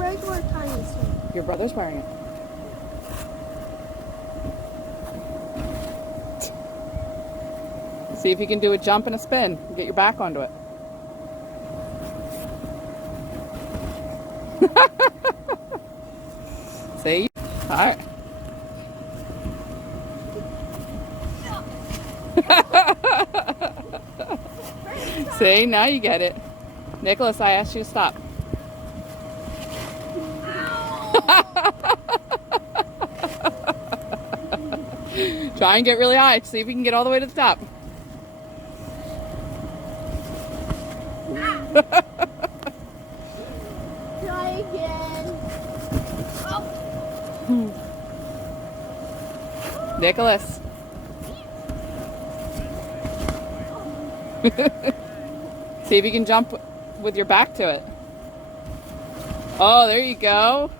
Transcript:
regular tiny suit. Your brother's wearing it. See if you can do a jump and a spin. Get your back onto it. See? All right. See, now you get it. Nicholas, I asked you to stop. Try and get really high. See if you can get all the way to the top. Try again. Oh. Nicholas. See if you can jump with your back to it. Oh, there you go.